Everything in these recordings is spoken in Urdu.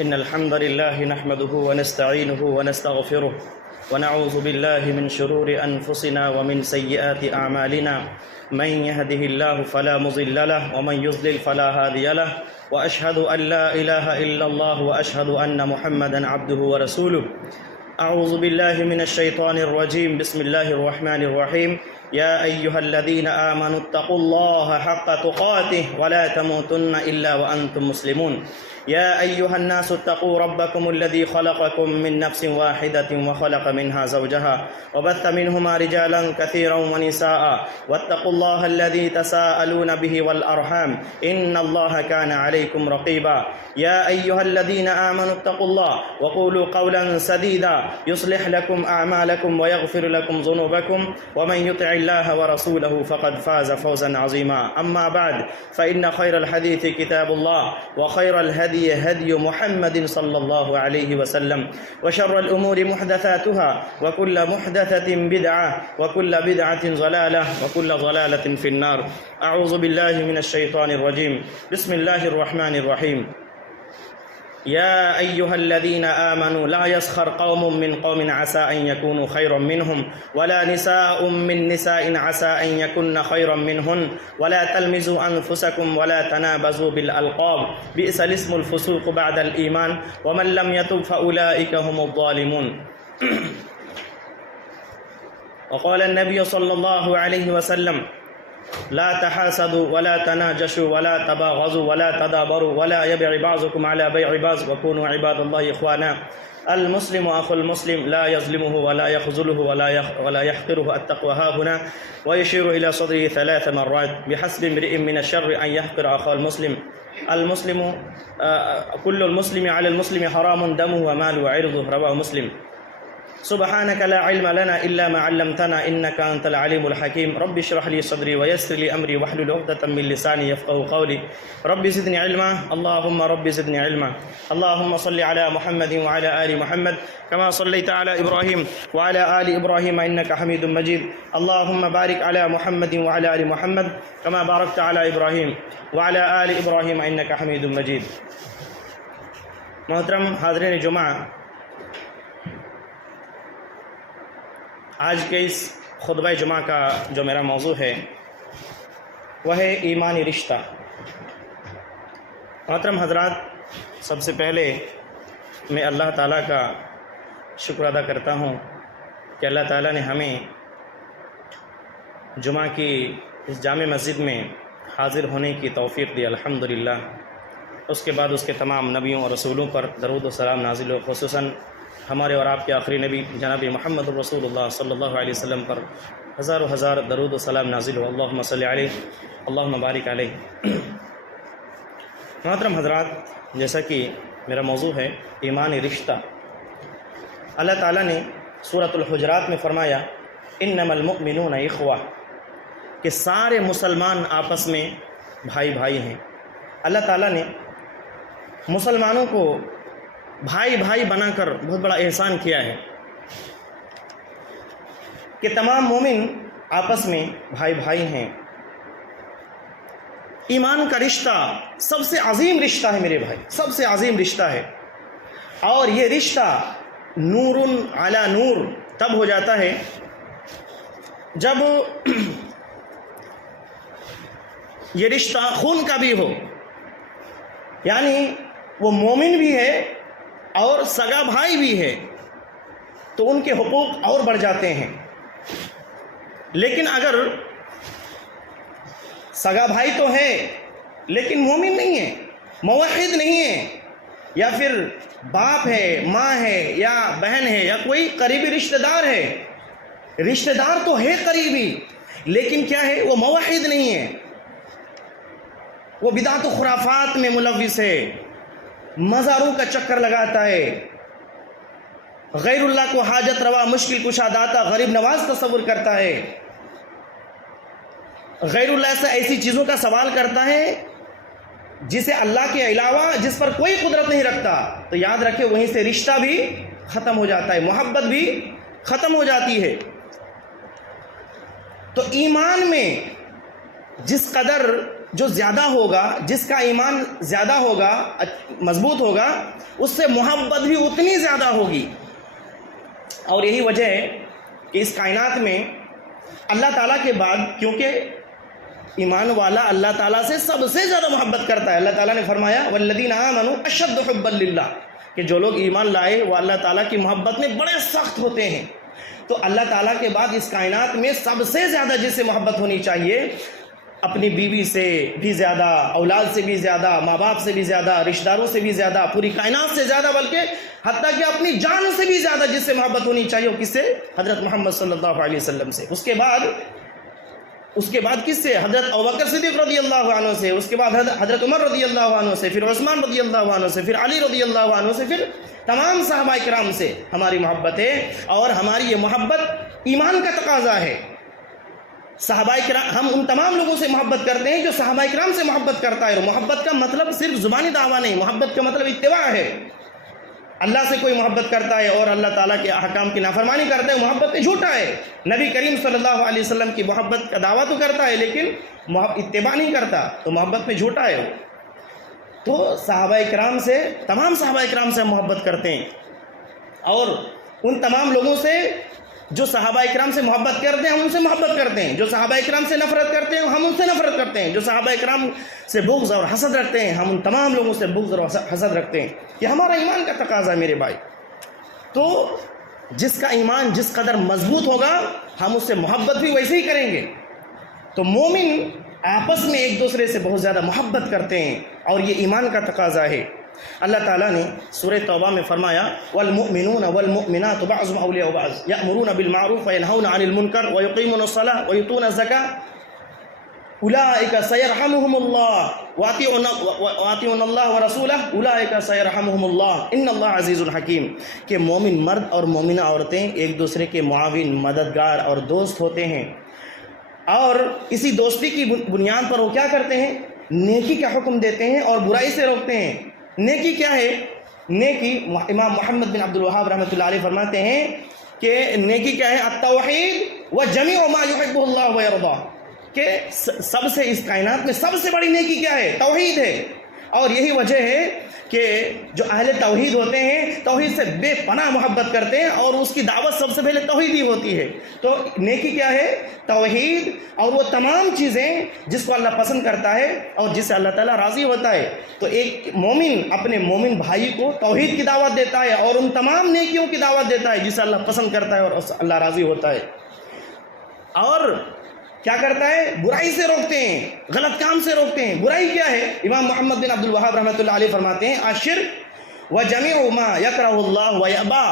إن الحمد لله نحمده ونستعينه ونستغفره ونعوذ بالله من شرور أنفسنا ومن سيئات أعمالنا من يهده الله فلا مضل له ومن يضلل فلا هادي له وأشهد أن لا إله إلا الله وأشهد أن محمدا عبده ورسوله أعوذ بالله من الشيطان الرجيم بسم الله الرحمن الرحيم يا أيها الذين آمنوا اتقوا الله حق تقاته ولا تموتن إلا وأنتم مسلمون يا أيها الناس اتقوا ربكم الذي خلقكم من نفس واحدة وخلق منها زوجها وبث منهما رجالا كثيرا ونساء واتقوا الله الذي تساءلون به والأرحام إن الله كان عليكم رقيبا يا أيها الذين آمنوا اتقوا الله وقولوا قولا سديدا يصلح لكم أعمالكم ويغفر لكم ذنوبكم ومن يطع الله ورسوله فقد فاز فوزا عظيما أما بعد فإن خير الحديث كتاب الله وخير الهدي هدي محمد صلى الله عليه وسلم وشر الأمور محدثاتها وكل محدثة بدعة وكل بدعة ضلالة وكل ضلالة في النار أعوذ بالله من الشيطان الرجيم بسم الله الرحمن الرحيم يا أيها الذين آمنوا لا يسخر قوم من قوم عسى أن يكونوا خيرا منهم ولا نساء من نساء عسى أن يكن خيرا منهن ولا تلمزوا أنفسكم ولا تنابزوا بالألقاب بئس الاسم الفسوق بعد الإيمان ومن لم يتب فأولئك هم الظالمون وقال النبي صلى الله عليه وسلم لا تحاسدوا ولا تناجشوا ولا تباغضوا ولا تدابروا ولا يبع بعضكم على بيع بعض وكونوا عباد الله إخوانا المسلم أخو المسلم لا يظلمه ولا يخذله ولا يحقره التقوى هاهنا ويشير إلى صدره 3 مرات بحسب امرئ من الشر أن يحقر أخاه المسلم كل المسلم على المسلم حرام دمه وماله وعرضه رواه مسلم سبحانك لا علم لنا إلا ما علمتنا إنك أنت العليم الحكيم رب اشرح لي صدري ويسر لي أمري واحلل عقدة من لساني يفقهوا قولي رب زدني علما اللهم رب زدني علما اللهم صل على محمد وعلى آل محمد كما صليت على إبراهيم وعلى آل إبراهيم إنك حميد مجيد اللهم بارك على محمد وعلى آل محمد كما باركت على إبراهيم وعلى آل إبراهيم إنك حميد مجيد محترم حاضرین جمعہ، آج کے اس خطبہ جمعہ کا جو میرا موضوع ہے وہ ہے ایمانی رشتہ۔ محترم حضرات، سب سے پہلے میں اللہ تعالیٰ کا شکر ادا کرتا ہوں کہ اللہ تعالیٰ نے ہمیں جمعہ کی اس جامع مسجد میں حاضر ہونے کی توفیق دی الحمدللہ۔ اس کے بعد اس کے تمام نبیوں اور رسولوں پر درود و سلام نازل ہو، خصوصاً ہمارے اور آپ کے آخری نبی جناب محمد رسول اللہ صلی اللہ علیہ وسلم پر ہزاروں ہزار درود و سلام نازل ہو، اللہم صلی علیہ اللہم بارک علیہ۔ محترم حضرات، جیسا کہ میرا موضوع ہے ایمانی رشتہ، اللہ تعالیٰ نے سورۃ الحجرات میں فرمایا انما المؤمنون اخوہ، کہ سارے مسلمان آپس میں بھائی بھائی ہیں۔ اللہ تعالیٰ نے مسلمانوں کو بھائی بھائی بنا کر بہت بڑا احسان کیا ہے کہ تمام مومن آپس میں بھائی بھائی ہیں۔ ایمان کا رشتہ سب سے عظیم رشتہ ہے میرے بھائی، سب سے عظیم رشتہ ہے، اور یہ رشتہ نور علی نور تب ہو جاتا ہے جب یہ رشتہ خون کا بھی ہو، یعنی وہ مومن بھی ہے اور سگا بھائی بھی ہے، تو ان کے حقوق اور بڑھ جاتے ہیں۔ لیکن اگر سگا بھائی تو ہے لیکن مومن نہیں ہے، موحد نہیں ہے، یا پھر باپ ہے، ماں ہے، یا بہن ہے، یا کوئی قریبی رشتہ دار ہے، رشتہ دار تو ہے قریبی لیکن کیا ہے، وہ موحد نہیں ہے، وہ بدعت و خرافات میں ملوث ہے، مزاروں کا چکر لگاتا ہے، غیر اللہ کو حاجت روا مشکل کشا داتا غریب نواز تصور کرتا ہے، غیر اللہ سے ایسی چیزوں کا سوال کرتا ہے جسے اللہ کے علاوہ جس پر کوئی قدرت نہیں رکھتا، تو یاد رکھے وہیں سے رشتہ بھی ختم ہو جاتا ہے، محبت بھی ختم ہو جاتی ہے۔ تو ایمان میں جس قدر جو زیادہ ہوگا، جس کا ایمان زیادہ ہوگا، مضبوط ہوگا، اس سے محبت بھی اتنی زیادہ ہوگی۔ اور یہی وجہ ہے کہ اس کائنات میں اللہ تعالیٰ کے بعد، کیونکہ ایمان والا اللہ تعالیٰ سے سب سے زیادہ محبت کرتا ہے، اللہ تعالیٰ نے فرمایا والذین آمنوا اشد حبا للہ، کہ جو لوگ ایمان لائے وہ اللہ تعالیٰ کی محبت میں بڑے سخت ہوتے ہیں۔ تو اللہ تعالیٰ کے بعد اس کائنات میں سب سے زیادہ جس سے محبت ہونی چاہیے، اپنی بیوی سے بھی زیادہ، اولاد سے بھی زیادہ، ماں باپ سے بھی زیادہ، رشتہ داروں سے بھی زیادہ، پوری کائنات سے زیادہ، بلکہ حتیٰ کہ اپنی جان سے بھی زیادہ جس سے محبت ہونی چاہیے وہ کس سے؟ حضرت محمد صلی اللہ علیہ وسلم سے۔ اس کے بعد کس سے؟ حضرت ابوبکر صدیق رضی اللہ عنہ سے، اس کے بعد حضرت عمر رضی اللہ عنہ سے، پھر عثمان رضی اللہ عنہ سے، پھر علی رضی اللہ عنہ سے، پھر تمام صحابہ کرام سے ہماری محبت ہے۔ اور ہماری یہ محبت ایمان کا تقاضا ہے۔ صحابہ کرام، ہم ان تمام لوگوں سے محبت کرتے ہیں جو صحابہ کرام سے محبت کرتا ہے۔ اور محبت کا مطلب صرف زبانی دعویٰ نہیں، محبت کا مطلب اتباع ہے۔ اللہ سے کوئی محبت کرتا ہے اور اللہ تعالیٰ کے احکام کی نافرمانی کرتا ہے، محبت میں جھوٹا ہے۔ نبی کریم صلی اللہ علیہ وسلم کی محبت کا دعویٰ تو کرتا ہے لیکن اتباع نہیں کرتا، تو محبت میں جھوٹا ہے۔ تو صحابہ کرام سے، تمام صحابہ کرام سے محبت کرتے ہیں، اور ان تمام لوگوں سے جو صحابہ کرام سے محبت کرتے ہیں ہم ان سے محبت کرتے ہیں، جو صحابہ کرام سے نفرت کرتے ہیں ہم ان سے نفرت کرتے ہیں، جو صحابہ کرام سے بغض اور حسد رکھتے ہیں ہم ان تمام لوگوں سے بغض اور حسد رکھتے ہیں۔ یہ ہمارا ایمان کا تقاضا ہے میرے بھائی۔ تو جس کا ایمان جس قدر مضبوط ہوگا ہم اس سے محبت بھی ویسے ہی کریں گے۔ تو مومن آپس میں ایک دوسرے سے بہت زیادہ محبت کرتے ہیں، اور یہ ایمان کا تقاضا ہے۔ اللہ تعالیٰ نے سورہ توبہ میں فرمایا والمؤمنون والمؤمنات بعضهم اولیاء بعض یأمرون بالمعروف وینہون عن المنکر ویقیمون الصلاة ویؤتون الزکاة اولئک سیرحمهم اللہ واطیعون اللہ ورسولہ اولئک سیرحمهم اللہ ان اللہ عزیز الحکیم، کہ مومن مرد اور مومنہ عورتیں ایک دوسرے کے معاون، مددگار اور دوست ہوتے ہیں، اور اسی دوستی کی بنیاد پر وہ کیا کرتے ہیں؟ نیکی کا حکم دیتے ہیں اور برائی سے روکتے ہیں۔ نیکی کیا ہے؟ نیکی، امام محمد بن عبد الوہاب رحمۃ اللہ علیہ فرماتے ہیں کہ نیکی کیا ہے؟ التوحید وجمیع ما یحب اللہ ویرضا، کہ سب سے اس کائنات میں سب سے بڑی نیکی کیا ہے؟ توحید ہے۔ اور یہی وجہ ہے کہ جو اہل توحید ہوتے ہیں توحید سے بے پناہ محبت کرتے ہیں، اور اس کی دعوت سب سے پہلے توحید ہی ہوتی ہے۔ تو نیکی کیا ہے؟ توحید، اور وہ تمام چیزیں جس کو اللہ پسند کرتا ہے اور جس سے اللہ تعالیٰ راضی ہوتا ہے۔ تو ایک مومن اپنے مومن بھائی کو توحید کی دعوت دیتا ہے اور ان تمام نیکیوں کی دعوت دیتا ہے جس سے اللہ پسند کرتا ہے اور اللہ راضی ہوتا ہے، اور کیا کرتا ہے؟ برائی سے روکتے ہیں، غلط کام سے روکتے ہیں۔ برائی کیا ہے؟ امام محمد بن عبد الوہاب رحمۃ اللہ علیہ فرماتے ہیں الشرک وجمیع ما یکرہ اللہ ویأبا،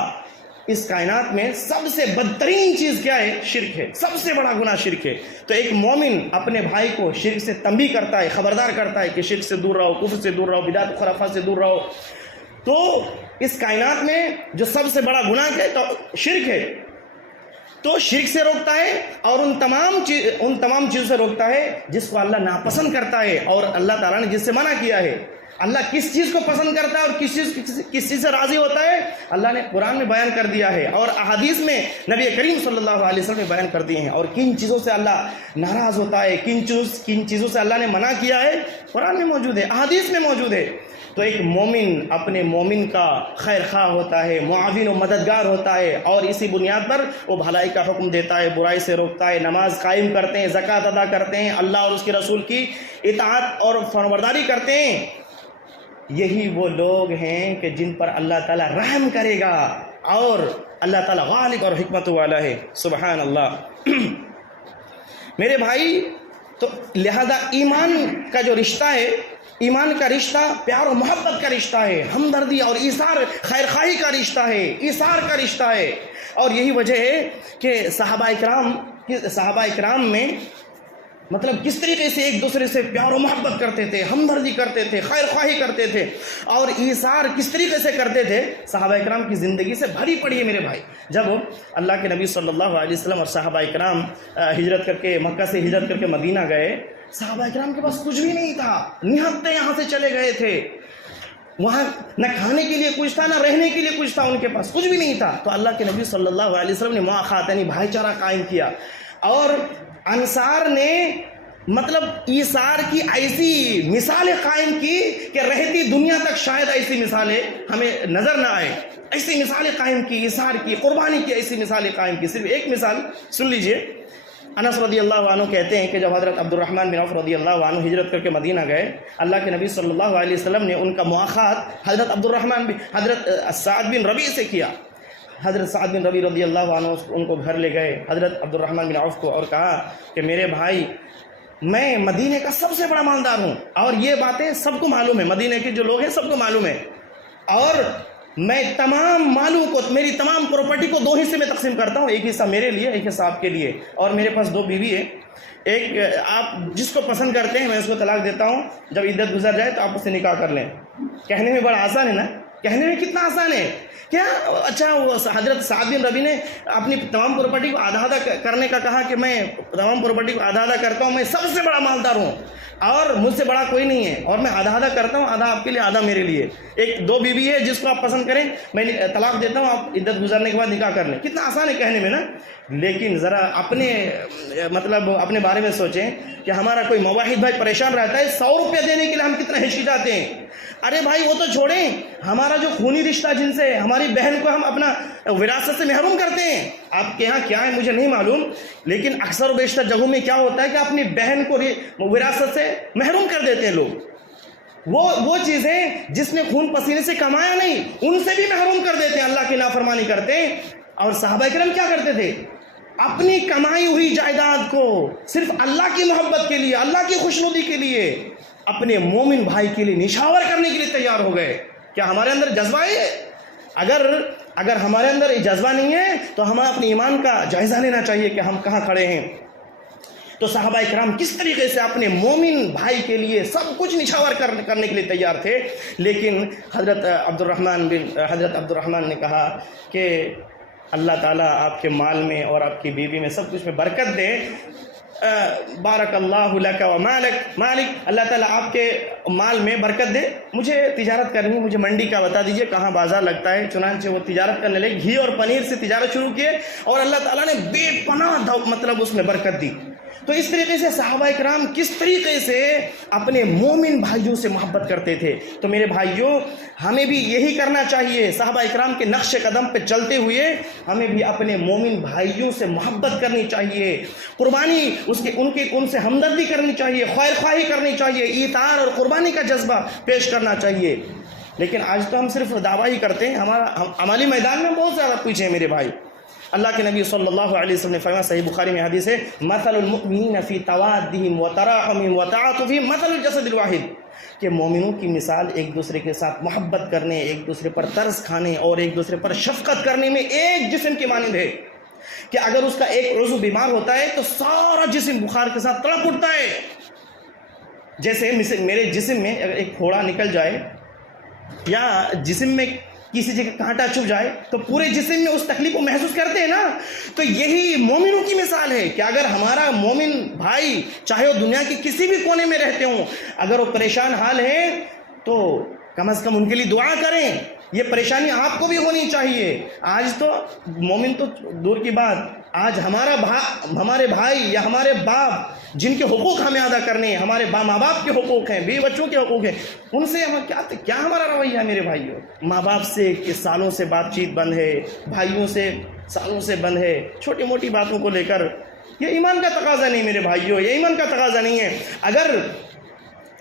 اس کائنات میں سب سے بدترین چیز کیا ہے؟ شرک ہے، سب سے بڑا گناہ شرک ہے۔ تو ایک مومن اپنے بھائی کو شرک سے تنبیہ کرتا ہے، خبردار کرتا ہے کہ شرک سے دور رہو، کفر سے دور رہو، بدعت خرافات سے دور رہو۔ تو اس کائنات میں جو سب سے بڑا گناہ ہے تو شرک ہے، تو شرک سے روکتا ہے اور ان تمام چیزوں سے روکتا ہے جس کو اللہ ناپسند کرتا ہے اور اللہ تعالیٰ نے جس سے منع کیا ہے۔ اللہ کس چیز کو پسند کرتا ہے اور کس چیز سے راضی ہوتا ہے اللہ نے قرآن میں بیان کر دیا ہے، اور احادیث میں نبی کریم صلی اللہ علیہ وسلم نے بیان کر دیے ہیں۔ اور کن چیزوں سے اللہ ناراض ہوتا ہے، کن چیزوں سے اللہ نے منع کیا ہے، قرآن میں موجود ہے، احادیث میں موجود ہے۔ تو ایک مومن اپنے مومن کا خیر خواہ ہوتا ہے، معاون و مددگار ہوتا ہے، اور اسی بنیاد پر وہ بھلائی کا حکم دیتا ہے، برائی سے روکتا ہے، نماز قائم کرتے ہیں، زکوٰۃ ادا کرتے ہیں، اللہ اور اس کے رسول کی اطاعت اور فرمانبرداری کرتے ہیں۔ یہی وہ لوگ ہیں کہ جن پر اللہ تعالیٰ رحم کرے گا، اور اللہ تعالیٰ غالب اور حکمت والا ہے، سبحان اللہ۔ میرے بھائی، تو لہذا ایمان کا جو رشتہ ہے، ایمان کا رشتہ پیار و محبت کا رشتہ ہے، ہمدردی اور ایثار، خیر خواہی کا رشتہ ہے، ایثار کا رشتہ ہے۔ اور یہی وجہ ہے کہ صحابہ کرام میں مطلب کس طریقے سے ایک دوسرے سے پیار و محبت کرتے تھے، ہمدردی کرتے تھے، خیر خواہی کرتے تھے، اور ایثار کس طریقے سے کرتے تھے، صحابہ کرام کی زندگی سے بھری پڑی ہے میرے بھائی۔ جب اللہ کے نبی صلی اللہ علیہ وسلم اور صحابہ کرام ہجرت کر کے مکہ سے ہجرت کر کے مدینہ گئے، صحابہ کرام کے پاس کچھ بھی نہیں تھا، نہتے یہاں سے چلے گئے تھے، وہاں نہ کھانے کے لیے کچھ تھا، نہ رہنے کے لیے کچھ تھا، ان کے پاس کچھ بھی نہیں تھا۔ تو اللہ کے نبی صلی اللہ علیہ وسلم نے مواخات یعنی بھائی چارہ قائم کیا، اور انصار نے مطلب ایثار کی ایسی مثالیں قائم کی کہ رہتی دنیا تک شاید ایسی مثالیں ہمیں نظر نہ آئے. ایسی مثالیں قائم کی، ایثار کی، قربانی کی ایسی مثالیں قائم کی. صرف ایک مثال سن لیجئے. انس رضی اللہ عنہ کہتے ہیں کہ جب حضرت عبد الرحمن بن عوف رضی اللہ عنہ ہجرت کر کے مدینہ گئے، اللہ کے نبی صلی اللہ علیہ وسلم نے ان کا مواخات حضرت سعد بن ربیع سے کیا. حضرت سعد بن ربیع رضی اللہ عنہ ان کو گھر لے گئے حضرت عبد الرحمن بن عوف کو، اور کہا کہ میرے بھائی، میں مدینے کا سب سے بڑا مالدار ہوں، اور یہ باتیں سب کو معلوم ہے، مدینے کے جو لوگ ہیں سب کو معلوم ہے، اور میں تمام مالوں کو، میری تمام پراپرٹی کو 2 حصے میں تقسیم کرتا ہوں، ایک حصہ میرے لیے، ایک حصہ آپ کے لیے، اور میرے پاس 2 بیوی ہے. ایک آپ جس کو پسند کرتے ہیں میں اس کو طلاق دیتا ہوں، جب عدت گزر جائے تو آپ اس سے نکاح کر لیں. کہنے میں بڑا آسان ہے نا، کہنے میں کتنا آسان ہے کیا. اچھا، وہ حضرت سعد بن ربیع نے اپنی تمام پراپرٹی کو آدھا آدھا کرنے کا کہا کہ میں تمام پراپرٹی کو آدھا آدھا کرتا ہوں، میں سب سے بڑا مالدار ہوں اور مجھ سے بڑا کوئی نہیں ہے، اور میں آدھا آدھا کرتا ہوں، آدھا آپ کے لیے آدھا میرے لیے. ایک 2 بیوی ہے جس کو آپ پسند کریں، میں طلاق دیتا ہوں، آپ عدت گزرنے کے بعد نکاح کر لیں. کتنا آسان ہے کہنے میں نا. لیکن ذرا اپنے بارے میں سوچیں کہ ہمارا کوئی مواحد بھائی پریشان رہتا ہے 100 روپیہ دینے کے لیے ہم کتنا ہچکچاتے ہیں. ارے بھائی وہ تو چھوڑیں، ہمارا جو خونی رشتہ جن سے ہماری بہن کو ہم اپنا وراثت سے محروم کرتے ہیں. آپ کے ہاں کیا ہے مجھے نہیں معلوم، لیکن اکثر و بیشتر جگہوں میں کیا ہوتا ہے کہ اپنی بہن کو وراثت سے محروم کر دیتے ہیں لوگ. وہ چیزیں جس نے خون پسینے سے کمایا نہیں، ان سے بھی محروم کر دیتے ہیں، اللہ کی نافرمانی کرتے ہیں. اور صحابہ کرام کیا کرتے تھے؟ اپنی کمائی ہوئی جائیداد کو صرف اللہ کی محبت کے لیے، اللہ کی خوشنودی کے لیے، اپنے مومن بھائی کے لیے نشاور کرنے کے لیے تیار ہو گئے. کیا ہمارے اندر جذبہ ہے؟ اگر ہمارے اندر یہ جذبہ نہیں ہے تو ہمیں اپنے ایمان کا جائزہ لینا چاہیے کہ ہم کہاں کھڑے ہیں. تو صحابہ کرام کس طریقے سے اپنے مومن بھائی کے لیے سب کچھ نچھاور کرنے کے لیے تیار تھے. لیکن حضرت عبد الرحمن نے کہا کہ اللہ تعالیٰ آپ کے مال میں اور آپ کی بیوی میں سب کچھ میں برکت دے. بارک اللہ لک و مالک، اللہ تعالیٰ آپ کے مال میں برکت دے. مجھے تجارت کرنی ہے، مجھے منڈی کا بتا دیجئے کہاں بازار لگتا ہے. چنانچہ وہ تجارت کرنے لگے، گھی اور پنیر سے تجارت شروع کیے، اور اللہ تعالیٰ نے بے پناہ مطلب اس میں برکت دی. تو اس طریقے سے صحابہ کرام کس طریقے سے اپنے مومن بھائیوں سے محبت کرتے تھے. تو میرے بھائیوں، ہمیں بھی یہی کرنا چاہیے. صحابہ کرام کے نقش قدم پہ چلتے ہوئے ہمیں بھی اپنے مومن بھائیوں سے محبت کرنی چاہیے، قربانی ان سے ہمدردی کرنی چاہیے، خیر خواہی کرنی چاہیے، ایثار اور قربانی کا جذبہ پیش کرنا چاہیے. لیکن آج تو ہم صرف دعویٰ ہی کرتے ہیں، ہمارا عملی میدان میں بہت زیادہ پیچھے ہیں میرے بھائی. اللہ کے نبی صلی اللہ علیہ وسلم نے فرمایا، صحیح بخاری میں حدیث ہے، مثل المؤمنین فی توادہم وتراحمہم وتعاطفہم مثل الجسد الواحد، کہ مومنوں کی مثال ایک دوسرے کے ساتھ محبت کرنے، ایک دوسرے پر ترس کھانے اور ایک دوسرے پر شفقت کرنے میں ایک جسم کے مانند ہے، کہ اگر اس کا ایک عضو بیمار ہوتا ہے تو سارا جسم بخار کے ساتھ تڑپ اٹھتا ہے. جیسے میرے جسم میں اگر ایک پھوڑا نکل جائے یا جسم میں کسی جگہ کانٹا چبھ جائے تو پورے جسم میں اس تکلیف کو محسوس کرتے ہیں نا. تو یہی مومنوں کی مثال ہے کہ اگر ہمارا مومن بھائی چاہے وہ دنیا کے کسی بھی کونے میں رہتے ہوں، اگر وہ پریشان حال ہے تو کم از کم ان کے لیے دعا کریں. یہ پریشانی آپ کو بھی ہونی چاہیے. آج تو مومن تو دور کی بات، آج ہمارے بھائی یا ہمارے باپ جن کے حقوق ہمیں ادا کرنے ہیں، ہمارے ماں باپ کے حقوق ہیں، بیوی بچوں کے حقوق ہیں، ان سے ہم کیا ہمارا رویہ ہے میرے بھائیوں. ماں باپ سے سالوں سے بات چیت بند ہے، بھائیوں سے سالوں سے بند ہے، چھوٹی موٹی باتوں کو لے کر. یہ ایمان کا تقاضا نہیں میرے بھائیوں، یہ ایمان کا تقاضا نہیں ہے.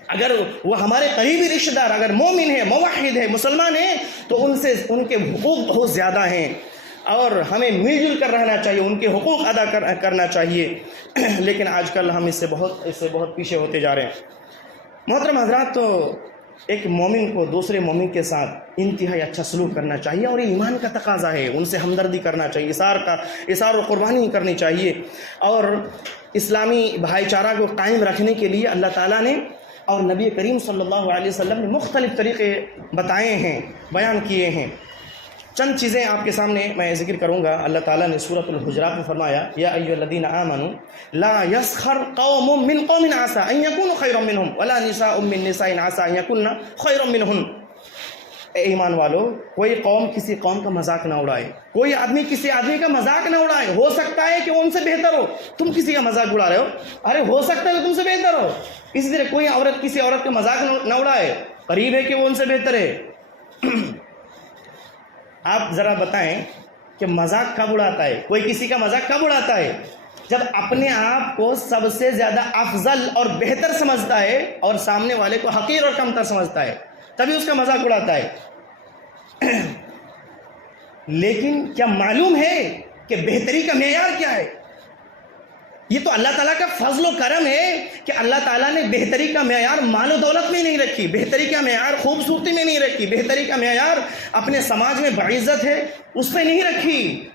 اگر وہ ہمارے قریبی رشتہ دار اگر مومن ہے، موحد ہے، مسلمان ہے، تو ان کے حقوق بہت زیادہ ہیں اور ہمیں مل جل کر رہنا چاہیے، ان کے حقوق ادا کرنا چاہیے. لیکن آج کل ہم اس سے بہت پیچھے ہوتے جا رہے ہیں. محترم حضرات، تو ایک مومن کو دوسرے مومن کے ساتھ انتہائی اچھا سلوک کرنا چاہیے، اور یہ ایمان کا تقاضا ہے. ان سے ہمدردی کرنا چاہیے، اثار و قربانی کرنی چاہیے. اور اسلامی بھائی چارہ کو قائم رکھنے کے لیے اللہ تعالیٰ نے اور نبی کریم صلی اللہ علیہ وسلم نے مختلف طریقے بتائے ہیں، بیان کیے ہیں. چند چیزیں آپ کے سامنے میں ذکر کروں گا. اللہ تعالیٰ نے سورۃ الحجرات میں فرمایا، یا ایھا الذین آمنوا لا یسخر قوم من قوم عسى ان یکونوا خیرا منهم ولا نساء من نساء عسى ان یکن خیرا منهن. اے ایمان والو، کوئی قوم کسی قوم کا مذاق نہ اڑائے، کوئی آدمی کسی آدمی کا مذاق نہ اڑائے۔ ہو سکتا ہے کہ وہ ان سے بہتر ہو، تم کسی کا مذاق اڑا رہے ہو، ارے ہو سکتا ہے کہ تم سے بہتر ہو۔ اسی طرح کوئی عورت کسی عورت کا مذاق نہ اڑائے، قریب ہے کہ وہ ان سے بہتر ہے۔ آپ ذرا بتائیں کہ مذاق کب اڑاتا ہے، کوئی کسی کا مذاق کب اڑاتا ہے؟ جب اپنے آپ کو سب سے زیادہ افضل اور بہتر سمجھتا ہے اور سامنے والے کو حقیر اور کمتر سمجھتا ہے، تبھی اس کا مذاق اڑاتا ہے۔ لیکن کیا معلوم ہے کہ بہتری کا معیار کیا ہے؟ یہ تو اللہ تعالیٰ کا فضل و کرم ہے کہ اللہ تعالیٰ نے بہتری کا معیار مال و دولت میں نہیں رکھی، بہتری کا معیار خوبصورتی میں نہیں رکھی، بہتری کا معیار اپنے سماج میں باعزت ہے اس پہ نہیں رکھی۔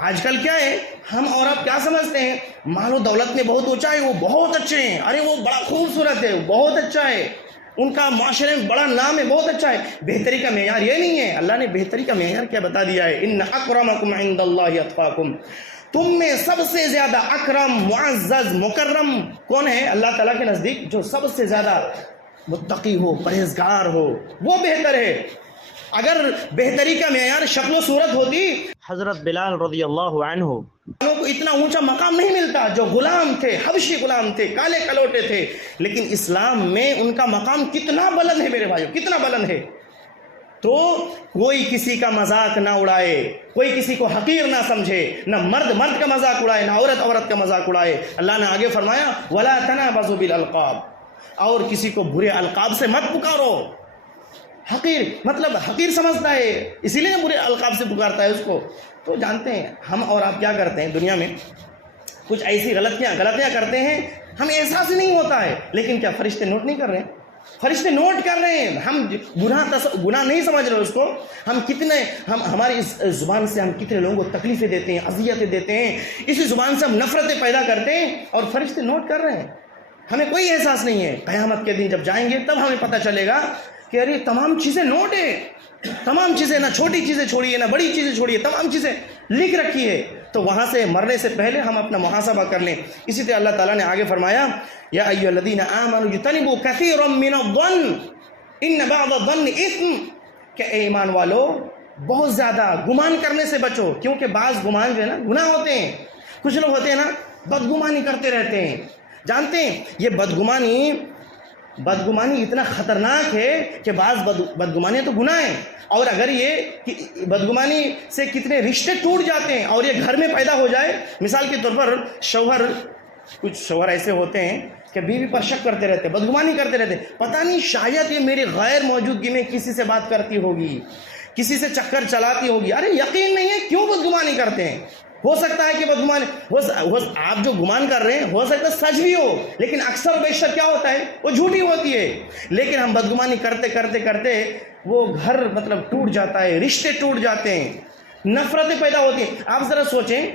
آج کل کیا ہے، ہم اور آپ کیا سمجھتے ہیں، مال و دولت میں بہت اونچا ہے، وہ بہت اچھے ہیں، ارے وہ بڑا خوبصورت ہے، وہ بہت اچھا ہے، ان کا معاشرے میں بڑا نام ہے، بہت اچھا ہے۔ بہتری کا معیار یہ نہیں ہے، اللہ نے بہتری کا معیار کیا بتا دیا ہے، ان اکرمکم عند اللہ اتقاکم، تم میں سب سے زیادہ اکرم، معزز، مکرم کون ہے اللہ تعالیٰ کے نزدیک؟ جو سب سے زیادہ متقی ہو، پرہیزگار ہو، وہ بہتر ہے۔ اگر بہتری کا معیار شکل و صورت ہوتی، حضرت بلال رضی اللہ عنہ کو اتنا اونچا مقام نہیں ملتا، جو غلام تھے، حبشی غلام تھے، کالے کلوٹے تھے، لیکن اسلام میں ان کا مقام کتنا بلند ہے میرے بھائیو، کتنا بلند ہے۔ تو کوئی کسی کا مذاق نہ اڑائے، کوئی کسی کو حقیر نہ سمجھے، نہ مرد مرد کا مذاق اڑائے، نہ عورت عورت کا مذاق اڑائے۔ اللہ نے آگے فرمایا وَلَا تَنَابَزُوا بِالْأَلْقَابِ، اور کسی کو برے القاب سے مت پکارو۔ حقیر مطلب حقیر سمجھتا ہے، اسی لیے برے القاب سے پکارتا ہے اس کو۔ تو جانتے ہیں ہم اور آپ کیا کرتے ہیں دنیا میں، کچھ ایسی غلطیاں کرتے ہیں، ہمیں احساس ہی نہیں ہوتا ہے، لیکن کیا فرشتے نوٹ نہیں کر رہے ہیں؟ فرشتے نوٹ کر رہے ہیں۔ ہم گناہ نہیں سمجھ رہے اس کو، ہماری اس زبان سے ہم کتنے لوگوں کو تکلیفیں دیتے ہیں، اذیتیں دیتے ہیں، اسی زبان سے ہم نفرتیں پیدا کرتے ہیں، اور فرشتے نوٹ کر رہے ہیں، ہمیں کوئی احساس نہیں ہے۔ قیامت کے دن جب جائیں گے تب ہمیں پتہ چلے گا کہ ارے تمام چیزیں نوٹ ہے، تمام چیزیں، نہ چھوٹی چیزیں چھوڑیے نہ بڑی چیزیں چھوڑیے، تمام چیزیں لکھ رکھی ہے۔ تو وہاں سے مرنے سے پہلے ہم اپنا محاسبہ کر لیں۔ اسی طرح اللہ تعالیٰ نے آگے فرمایا یا ایھا الذین آمنوا اجتنبوا کثیرا من الظن ان بعض الظن اثم، کہ اے ایمان والو بہت زیادہ گمان کرنے سے بچو، کیونکہ بعض گمان جو ہے نا گناہ ہوتے ہیں۔ کچھ لوگ ہوتے ہیں نا بدگمانی کرتے رہتے ہیں، جانتے ہیں یہ بدگمانی اتنا خطرناک ہے کہ بعض بدگمانیاں تو گناہ ہیں، اور اگر یہ بدگمانی سے کتنے رشتے ٹوٹ جاتے ہیں اور یہ گھر میں پیدا ہو جائے۔ مثال کے طور پر کچھ شوہر ایسے ہوتے ہیں کہ بیوی پر شک کرتے رہتے، بدگمانی کرتے رہتے، پتہ نہیں شاید یہ میری غیر موجودگی میں کسی سے بات کرتی ہوگی، کسی سے چکر چلاتی ہوگی، ارے یقین نہیں ہے کیوں بدگمانی کرتے ہیں؟ ہو سکتا ہے کہ بدگمانی آپ جو گمان کر رہے ہیں ہو سکتا ہے سچ بھی ہو، لیکن اکثر بیشتر کیا ہوتا ہے وہ جھوٹی ہوتی ہے۔ لیکن ہم بدگمانی کرتے کرتے کرتے وہ گھر مطلب ٹوٹ جاتا ہے، رشتے ٹوٹ جاتے ہیں، نفرتیں پیدا ہوتی ہیں۔ آپ ذرا سوچیں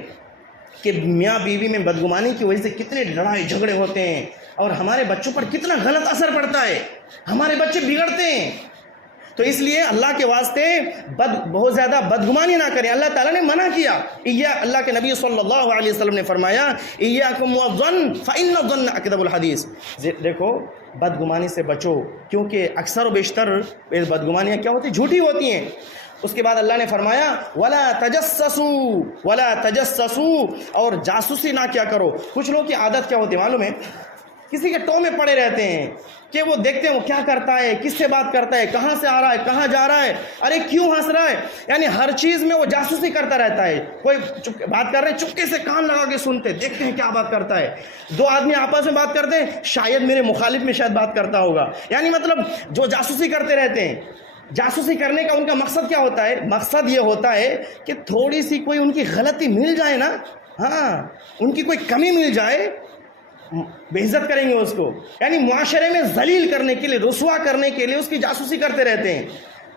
کہ میاں بیوی میں بدگمانی کی وجہ سے کتنے لڑائی جھگڑے ہوتے ہیں، اور ہمارے بچوں پر کتنا غلط اثر پڑتا ہے، ہمارے بچے بگڑتے ہیں۔ تو اس لیے اللہ کے واسطے بہت زیادہ بدگمانی نہ کریں، اللہ تعالیٰ نے منع کیا۔ اللہ کے نبی صلی اللہ علیہ وسلم نے فرمایا ایاکم والظن فإن الظن اکذب الحدیث، دیکھو بدگمانی سے بچو، کیونکہ اکثر و بیشتر بدگمانیاں کیا ہوتی ہیں؟ جھوٹی ہوتی ہیں۔ اس کے بعد اللہ نے فرمایا ولا تجسسوا، اور جاسوسی نہ کیا کرو۔ کچھ لوگوں کی عادت کیا ہوتی ہے معلوم ہے؟ کسی کے ٹو میں پڑے رہتے ہیں کہ وہ دیکھتے ہیں وہ کیا کرتا ہے، کس سے بات کرتا ہے، کہاں سے آ رہا ہے، کہاں جا رہا ہے، ارے کیوں ہنس رہا ہے، یعنی ہر چیز میں وہ جاسوسی کرتا رہتا ہے۔ کوئی بات کر رہے ہیں چپکے سے کان لگا کے سنتے، دیکھتے ہیں کیا بات کرتا ہے۔ دو آدمی آپس میں بات کرتے ہیں، شاید میرے مخالف میں شاید بات کرتا ہوگا، یعنی مطلب جو جاسوسی کرتے رہتے ہیں۔ جاسوسی کرنے کا ان کا مقصد کیا ہوتا ہے؟ مقصد یہ ہوتا ہے کہ تھوڑی سی کوئی ان کی غلطی مل جائے نا، ہاں ان کی کوئی کمی مل جائے، بے عزت کریں گے اس کو، یعنی معاشرے میں ذلیل کرنے کے لیے، رسوا کرنے کے لیے اس کی جاسوسی کرتے رہتے ہیں۔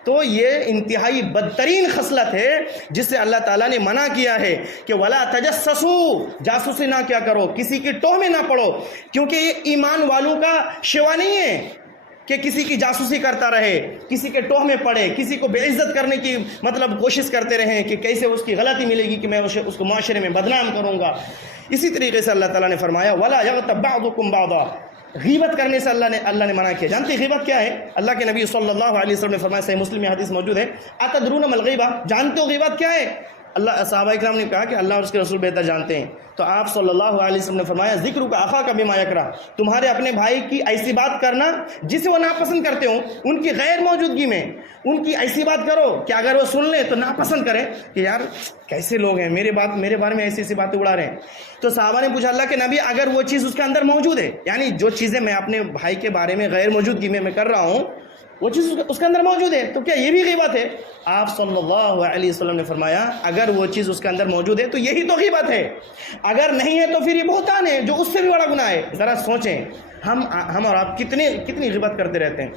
تو یہ انتہائی بدترین خصلت ہے جس سے اللہ تعالیٰ نے منع کیا ہے کہ ولا تجسسوا، جاسوسی نہ کیا کرو، کسی کی ٹوہ میں نہ پڑو، کیونکہ یہ ایمان والوں کا شیوا نہیں ہے کہ کسی کی جاسوسی کرتا رہے، کسی کے ٹوہ میں پڑے، کسی کو بے عزت کرنے کی مطلب کوشش کرتے رہیں کہ کیسے اس کی غلطی ملے گی کہ میں اس کو معاشرے میں بدنام کروں گا۔ اسی طریقے سے اللہ تعالیٰ نے فرمایا وَلَا يَغْتَبْ بَعْضُكُمْ بَعْضًا، غیبت کرنے سے اللہ نے منع کیا. جانتے غیبت کیا ہے؟ اللہ کے نبی صلی اللہ علیہ وسلم نے فرمایا، صحیح مسلم میں حدیث موجود ہے، اتدرون ما الغیبہ، جانتے ہو غیبت کیا ہے؟ صحابہ کرام نے کہا کہ اللہ اور اس کے رسول بہتر جانتے ہیں. تو آپ صلی اللہ علیہ وسلم نے فرمایا، ذکر کا اخا کا بما یکرہ، تمہارے اپنے بھائی کی ایسی بات کرنا جسے وہ ناپسند کرتے ہوں، ان کی غیر موجودگی میں ان کی ایسی بات کرو کہ اگر وہ سن لیں تو ناپسند کریں کہ یار کیسے لوگ ہیں، میرے بارے میں ایسی باتیں اڑا رہے ہیں. تو صحابہ نے پوچھا، اللہ کے نبی اگر وہ چیز اس کے اندر موجود ہے، یعنی جو چیزیں میں اپنے بھائی کے بارے میں غیر موجودگی میں کر رہا ہوں وہ چیز اس کے اندر موجود ہے، تو کیا یہ بھی غیبت ہے؟ آپ صلی اللہ علیہ وسلم نے فرمایا، اگر وہ چیز اس کے اندر موجود ہے تو یہی تو غیبت ہے، اگر نہیں ہے تو پھر یہ بہتان ہے جو اس سے بھی بڑا گناہ ہے. ذرا سوچیں، ہم اور آپ کتنی غیبت کرتے رہتے ہیں.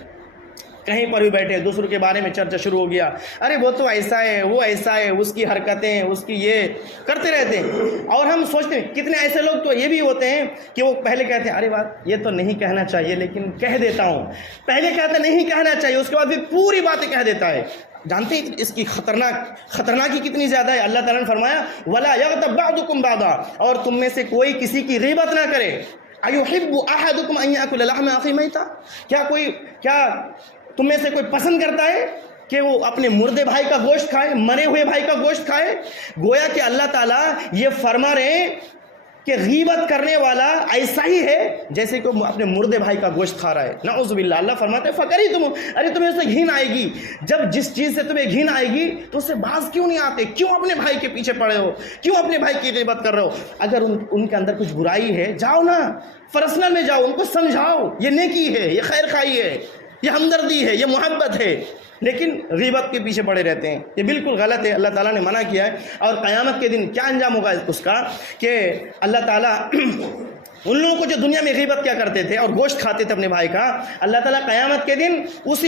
کہیں پر بھی بیٹھے دوسروں کے بارے میں چرچا شروع ہو گیا، ارے وہ تو ایسا ہے، وہ ایسا ہے، اس کی حرکتیں، اس کی یہ کرتے رہتے ہیں. اور ہم سوچتے ہیں کتنے ایسے لوگ تو یہ بھی ہوتے ہیں کہ وہ پہلے کہتے ہیں ارے بات یہ تو نہیں کہنا چاہیے لیکن کہہ دیتا ہوں، پہلے کہتے نہیں کہنا چاہیے، اس کے بعد بھی پوری باتیں کہہ دیتا ہے. جانتے ہیں اس کی خطرناکی کتنی زیادہ ہے؟ اللہ تعالیٰ نے فرمایا، وَلَا يَغْتَبْ بَعْضُكُمْ بَعْضًا، اور تم میں سے کوئی کسی کی غیبت نہ کرے. أَيُحِبُّ أَحَدُكُمْ أَن يَأْكُلَ لَحْمَ أَخِيهِ مَيْتًا، کیا تم میں سے کوئی پسند کرتا ہے کہ وہ اپنے مردے بھائی کا گوشت کھائے، مرے ہوئے بھائی کا گوشت کھائے؟ گویا کہ اللہ تعالیٰ یہ فرما رہے ہیں کہ غیبت کرنے والا ایسا ہی ہے جیسے کہ اپنے مردے بھائی کا گوشت کھا رہا ہے. نعوذ باللہ. اللہ فرماتے ہیں فکری تم، ارے تمہیں اس سے گھن آئے گی، جب جس چیز سے تمہیں گھن آئے گی تو اس سے باز کیوں نہیں آتے؟ کیوں اپنے بھائی کے پیچھے پڑے ہو؟ کیوں اپنے بھائی کی غیبت کر رہے ہو؟ اگر ان کے اندر کچھ برائی ہے جاؤ نا، پرسنل میں جاؤ، ان کو سمجھاؤ یہ نیکی ہے، یہ خیر خواہی ہے، یہ ہمدردی ہے، یہ محبت ہے. لیکن غیبت کے پیچھے پڑے رہتے ہیں، یہ بالکل غلط ہے. اللہ تعالیٰ نے منع کیا ہے. اور قیامت کے دن کیا انجام ہوگا اس کا کہ اللہ تعالیٰ ان لوگوں کو جو دنیا میں غیبت کیا کرتے تھے اور گوشت کھاتے تھے اپنے بھائی کا، اللہ تعالیٰ قیامت کے دن اس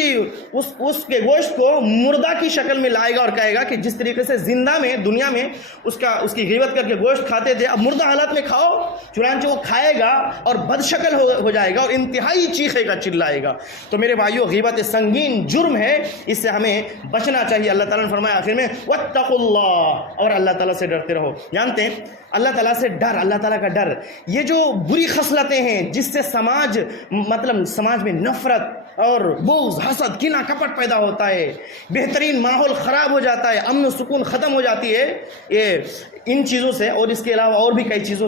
کے گوشت کو مردہ کی شکل میں لائے گا اور کہے گا کہ جس طریقے سے زندہ میں دنیا میں اس کی غیبت کر کے گوشت کھاتے تھے، اب مردہ حالت میں کھاؤ. چنانچہ وہ کھائے گا اور بد شکل ہو جائے گا اور انتہائی چیخے گا، چلائے گا. تو میرے بھائیو، غیبت سنگین جرم ہے، اس سے ہمیں بچنا چاہیے. اللہ تعالیٰ نے فرمایا آخر میں واتقوا اللہ، اور اللہ تعالیٰ سے ڈرتے رہو. جانتے ہیں اللہ تعالیٰ سے ڈر، اللہ تعالیٰ کا ڈر، یہ جو بری خصلتیں ہیں جس سے سماج میں نفرت اور بغض، حسد، کینہ، کپٹ پیدا ہوتا ہے، بہترین ماحول خراب ہو جاتا ہے، امن و سکون ختم ہو جاتی ہے، یہ ان چیزوں سے اور اس کے علاوہ اور بھی کئی چیزوں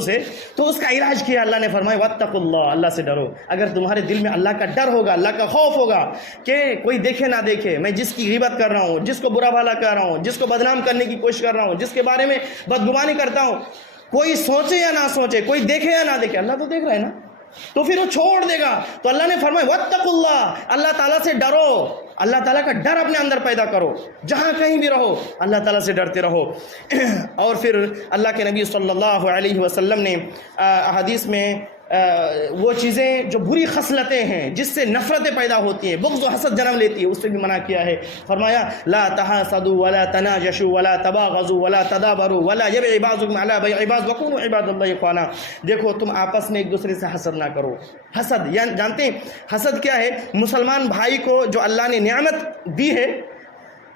سے. تو اس کا علاج کیا اللہ نے فرمایا واتقوا اللہ، اللہ سے ڈرو. اگر تمہارے دل میں اللہ کا ڈر ہوگا، اللہ کا خوف ہوگا کہ کوئی دیکھے نہ دیکھے، میں جس کی غیبت کر رہا ہوں، جس کو برا بھلا کر رہا ہوں، جس کو بدنام کرنے کی کوشش کر رہا ہوں، جس کے بارے میں بدگمانی کرتا ہوں، کوئی سوچے یا نہ سوچے، کوئی دیکھے یا نہ دیکھے، اللہ تو دیکھ رہا ہے نا، تو پھر وہ چھوڑ دے گا. تو اللہ نے فرمایا واتقوا اللہ، اللہ تعالیٰ سے ڈرو، اللہ تعالیٰ کا ڈر اپنے اندر پیدا کرو، جہاں کہیں بھی رہو اللہ تعالیٰ سے ڈرتے رہو. اور پھر اللہ کے نبی صلی اللہ علیہ وسلم نے احادیث میں وہ چیزیں جو بری خصلتیں ہیں جس سے نفرتیں پیدا ہوتی ہیں، بغض و حسد جنم لیتی ہے، اس سے بھی منع کیا ہے. فرمایا لا تحاسدوا ولا تناجشوا ولا تباغضوا ولا تدابروا ولا يبع بعضكم على بيع بعض وكونوا عباد الله اخوانا. دیکھو تم آپس میں ایک دوسرے سے حسد نہ کرو. حسد یعنی جانتے ہیں حسد کیا ہے؟ مسلمان بھائی کو جو اللہ نے نعمت دی ہے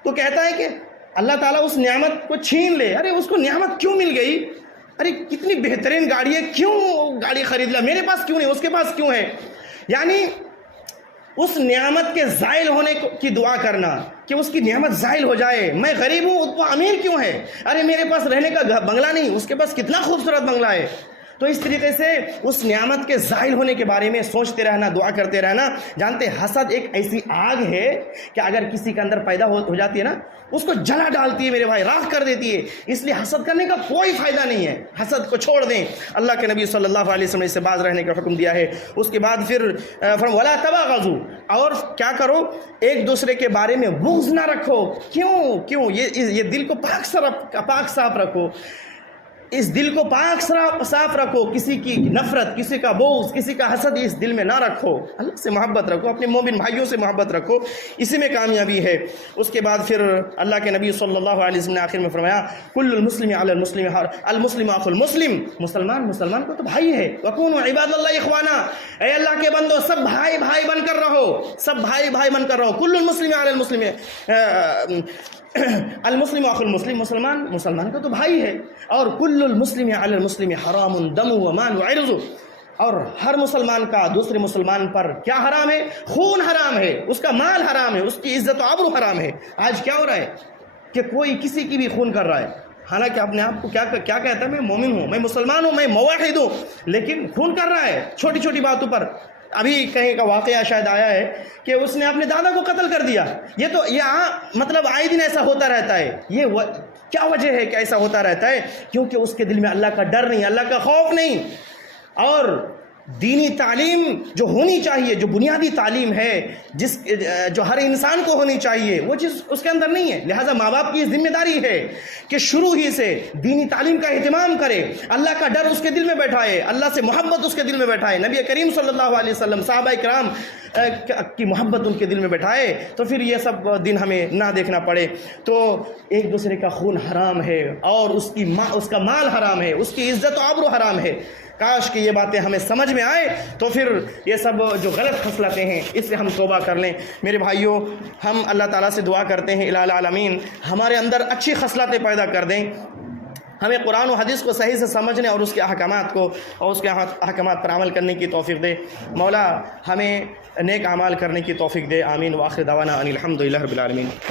تو کہتا ہے کہ اللہ تعالیٰ اس نعمت کو چھین لے. ارے اس کو نعمت کیوں مل گئی؟ ارے کتنی بہترین گاڑی ہے، کیوں گاڑی خرید لیا، میرے پاس کیوں نہیں، اس کے پاس کیوں ہے؟ یعنی اس نعمت کے زائل ہونے کی دعا کرنا کہ اس کی نعمت زائل ہو جائے. میں غریب ہوں تو امیر کیوں ہے؟ ارے میرے پاس رہنے کا بنگلہ نہیں، اس کے پاس کتنا خوبصورت بنگلہ ہے. تو اس طریقے سے اس نعمت کے زائل ہونے کے بارے میں سوچتے رہنا، دعا کرتے رہنا. جانتے حسد ایک ایسی آگ ہے کہ اگر کسی کے اندر پیدا ہو جاتی ہے نا، اس کو جلا ڈالتی ہے میرے بھائی، راکھ کر دیتی ہے. اس لیے حسد کرنے کا کوئی فائدہ نہیں ہے، حسد کو چھوڑ دیں. اللہ کے نبی صلی اللہ علیہ وسلم نے اس سے باز رہنے کا حکم دیا ہے. اس کے بعد پھر ولا تباغضوا، اور کیا کرو؟ ایک دوسرے کے بارے میں بغض نہ رکھو. کیوں یہ دل کو پاک صاف رکھو، اس دل کو پاک صاف رکھو. کسی کی نفرت، کسی کا بغض، کسی کا حسد اس دل میں نہ رکھو. اللہ سے محبت رکھو، اپنے مومن بھائیوں سے محبت رکھو، اسی میں کامیابی ہے. اس کے بعد پھر اللہ کے نبی صلی اللہ علیہ وسلم نے آخر میں فرمایا کل المسلم علی المسلم المسلم اخو المسلم، مسلمان کو تو بھائی ہے. وکونوا عباد اللہ اخوانا، اے اللہ کے بندو سب بھائی بن کر رہو، سب بھائی بن کر رہو. کل المسلم علی المسلم المسلم اخو المسلم، مسلمان کا تو بھائی ہے. اور کل المسلم علی المسلم حرام دم و مال و عرض، اور ہر مسلمان کا دوسرے مسلمان پر کیا حرام ہے؟ خون حرام ہے، اس کا مال حرام ہے، اس کی عزت و آبرو حرام ہے۔ آج کیا ہو رہا ہے کہ کوئی کسی کی بھی خون کر رہا ہے، حالانکہ اپنے آپ کو کیا کہتا ہے؟ میں مومن ہوں، میں مسلمان ہوں، میں موحد ہوں، لیکن خون کر رہا ہے چھوٹی چھوٹی باتوں پر۔ ابھی کہیں کا واقعہ شاید آیا ہے کہ اس نے اپنے دادا کو قتل کر دیا۔ یہ مطلب آئے دن ایسا ہوتا رہتا ہے۔ کیا وجہ ہے کہ ایسا ہوتا رہتا ہے؟ کیونکہ اس کے دل میں اللہ کا ڈر نہیں، اللہ کا خوف نہیں، اور دینی تعلیم جو ہونی چاہیے، جو بنیادی تعلیم ہے، جو ہر انسان کو ہونی چاہیے، وہ چیز اس کے اندر نہیں ہے۔ لہٰذا ماں باپ کی ذمہ داری ہے کہ شروع ہی سے دینی تعلیم کا اہتمام کرے، اللہ کا ڈر اس کے دل میں بیٹھائے، اللہ سے محبت اس کے دل میں بیٹھائے، نبی کریم صلی اللہ علیہ وسلم، صحابہ کرام کی محبت ان کے دل میں بیٹھائے، تو پھر یہ سب دن ہمیں نہ دیکھنا پڑے۔ تو ایک دوسرے کا خون حرام ہے، اور اس کا مال حرام ہے، اس کی عزت و آبرو حرام ہے۔ کاش کہ یہ باتیں ہمیں سمجھ میں آئے، تو پھر یہ سب جو غلط خصلتیں ہیں اس سے ہم توبہ کر لیں۔ میرے بھائیوں، ہم اللہ تعالیٰ سے دعا کرتے ہیں الہ العالمین ہمارے اندر اچھی خصلتیں پیدا کر دیں، ہمیں قرآن و حدیث کو صحیح سے سمجھنے اور اس کے احکامات کو اور اس کے احکامات پر عمل کرنے کی توفیق دے۔ مولا ہمیں نیک اعمال کرنے کی توفیق دے۔ آمین۔ وآخر دعوانا ان الحمد للہ رب العالمین۔